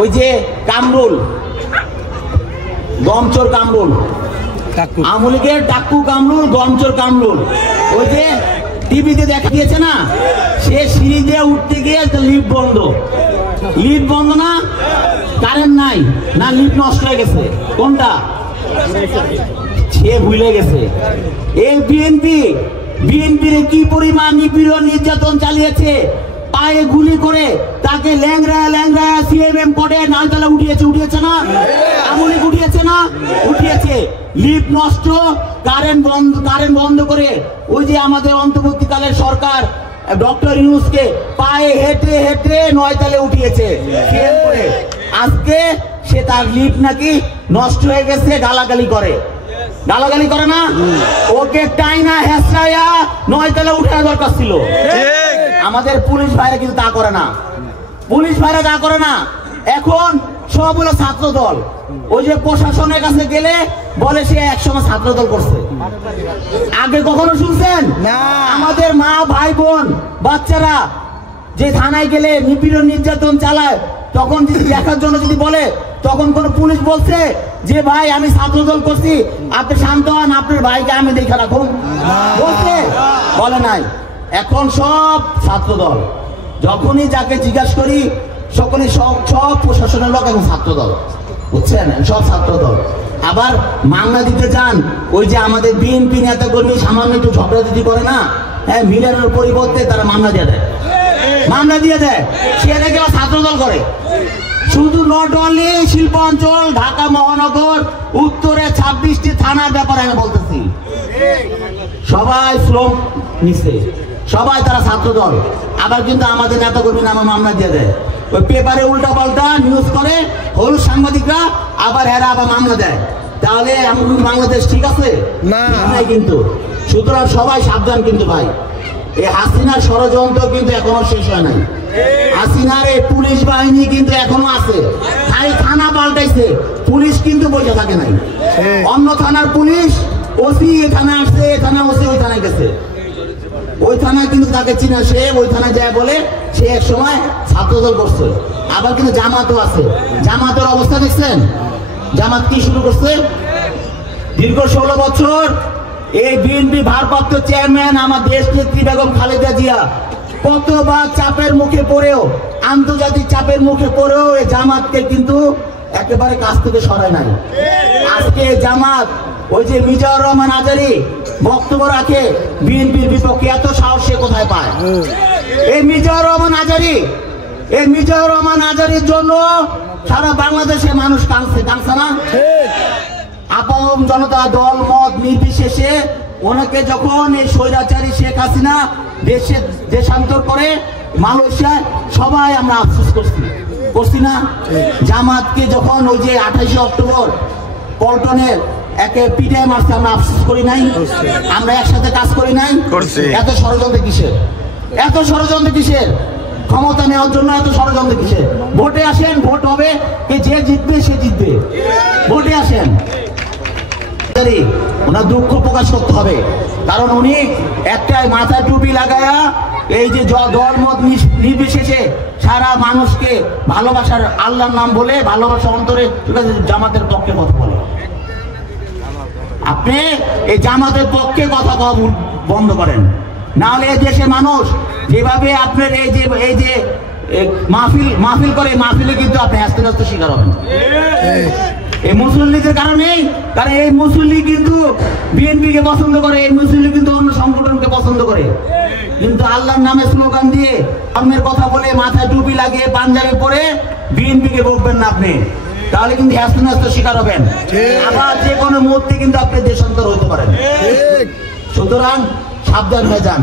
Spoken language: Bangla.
ওই যে কামরুল, গমচোর কামরুল, আমলিগের ডাক্কু কামরুল, গমচোর কামরুল, ওই যে টিভিতে দেখা গিয়েছে না, সে সিঁড়ি দিয়ে উঠতে গিয়ে লিফট বন্ধ, লিফট বন্ধ না, কারেন্ট নাই না, লিফট নষ্ট হয়ে গেছে, কোনটা সে ভুলে গেছে। এই বিএনপির কি পরিমাণ নিপীড়ন নির্যাতন চালিয়েছে, পায়ে গুলি করে তাকে ল্যাংড়া সিএমএম কোডে নালতলা উঠিয়েছে না, আমলি উঠিয়েছে, লিফট নষ্ট, কারেন্ট বন্ধ করে ওই যে আমাদের অন্তর্বর্তীকালের সরকার ডক্টর ইউনূসকে পায়ে হেঁটে 9 তলে উঠিয়েছে সিএম করে। আজকে সে তার লিফট নাকি নষ্ট হয়ে গেছে, গালাগালি করে না, ওকে টাইনা হেসরাইয়া 9 তলে উঠানো দরকার ছিল। আমাদের পুলিশ ভাইরা কিন্তু তা করে না, এখন সব হলো ছাত্র দল। ওই যে প্রশাসনের কাছে গেলে বলে সে একসময় ছাত্র দল করছে, আগে কখনো শুনছেন? আমাদের মা ভাই বোন বাচ্চারা যে থানায় গেলে নিপীড়ন নির্যাতন চালায়, তখন যদি দেখার জন্য যদি বলে, তখন কোন পুলিশ বলছে যে ভাই আমি ছাত্র দল করছি, আপনি শান্ত হন, আপনার ভাইকে আমি দেখে রাখুন, বলে নাই। এখন সব ছাত্র দল, যখনই যাকে জিজ্ঞাসা করি সকলে সব প্রশাসনের লোক এখন ছাত্র দল, বুঝছেন, সব ছাত্র দল। আবার মামলা দিতে চান, ওই যে আমাদের বিএনপি নেতা কর্মী সামান্য একটু ঝগড়াঝাটি করে না, হ্যাঁ, মিলানোর পরিবর্তে তারা মামলা দিয়ে দেয়, সে নাকি ছাত্র দল করে। শুধু নট অনলি শিল্পাঞ্চল, ঢাকা মহানগর উত্তরে 26টি থানার ব্যাপারে আমি বলতেছি, সবাই শ্রম নিচ্ছে, সবাই তারা ছাত্র দল। আবার কিন্তু আমাদের নেতা কর্মী নামে মামলা দিয়ে দেয়, ওই পেপারে উল্টা পাল্টা নিউজ করে হলুদ সাংবাদিকরা, আবার এরা আবার মামলা দেয়। তাহলে বাংলাদেশ ঠিক আছে না? কিন্তু সুতরাং সবাই সাবধান কিন্তু ভাই, এই হাসিনার ষড়যন্ত্র কিন্তু এখনো শেষ হয় নাই। হাসিনার এই পুলিশ বাহিনী কিন্তু এখনো আছে, থানা পাল্টাইছে, পুলিশ কিন্তু বসে থাকে নাই। অন্য থানার পুলিশ ওসি এ থানা আসছে, এ থানা ওসি ওই থানায় গেছে, ওই থানায় কিন্তু তাকে চিনা, সে ওই থানায় যায় বলে সে এক সময় ছাত্রদল করছে। আবার কিন্তু জামাতও আছে, জামাতের অবস্থা দেখছেন, জামাত কি শুরু করছে? দীর্ঘ 16 বছর এই বিএনপি ভারপ্রাপ্ত চেয়ারম্যান আমার দেশ নেত্রী বেগম খালেদা জিয়া কতবার চাপের মুখে পড়েও, আন্তর্জাতিক চাপের মুখে পড়েও এই জামাতকে কিন্তু একেবারে কাছ থেকে সরায় নাই। আজকে জামাত ওই যে মিজানুর রহমান আজারী বক্তব্য রাখে বিএনপির বিপক্ষে, এত সাহস সে কোথায় পায়? এই মিজানুর রহমান আজারীর জন্য সারা বাংলাদেশে মানুষ কাঁদছে না? আপামর জনতা দল মত নির্বিশেষে ওনাকে যখন এই স্বৈরাচারী শেখ হাসিনা দেশান্তর করে মালয়েশিয়ায়, সবাই আমরা আফসোস করছি না? জামাতকে যখন ওই যে 28 অক্টোবর পল্টনের একে পিটায় মারছে, আমরা আফসোস করি নাই? আমরা একসাথে কাজ করি নাই? এত ষড়যন্ত্র কিসের? ক্ষমতা নেওয়ার জন্য এত ষড়যন্ত্র কিসের? ভোটে আসেন, ভোট হবে, যে জিতবে সে জিতবে, ভোটে আসেন। ওনার দুঃখ প্রকাশ করতে হবে, কারণ উনি একটাই মাথায় টুপি লাগায়া এই যে দল মত নির্বিশেষে সারা মানুষকে ভালোবাসার আল্লাহর নাম বলে, ভালোবাসা অন্তরে জামাতের পক্ষে কথা বলে। আপনি এই জামাতের পক্ষে কথা বন্ধ করেন, না হলে এই দেশের মানুষ যেভাবে আপনার এই যে মাহফিল করে, মাহফিলে কিন্তু আপনি হাসতে শিকার হবেন এই মুসল্লিদের কারণে। কারণ এই মুসল্লি কিন্তু বিএনপিকে পছন্দ করে, এই মুসল্লি কিন্তু অন্য সংগঠনকে পছন্দ করে, কিন্তু আল্লাহর নামে স্লোগান দিয়ে ধর্মের কথা বলে মাথায় টুপি লাগিয়ে পাঞ্জাবি পরে বিএনপিকে বলবেন না আপনি, তাহলে কিন্তু হাসতে শিকার হবেন। আবার যে কোনো মুহূর্তে কিন্তু আপনি দেশান্তর হতে পারেন। সুতরাং সাবধান হয়ে যান।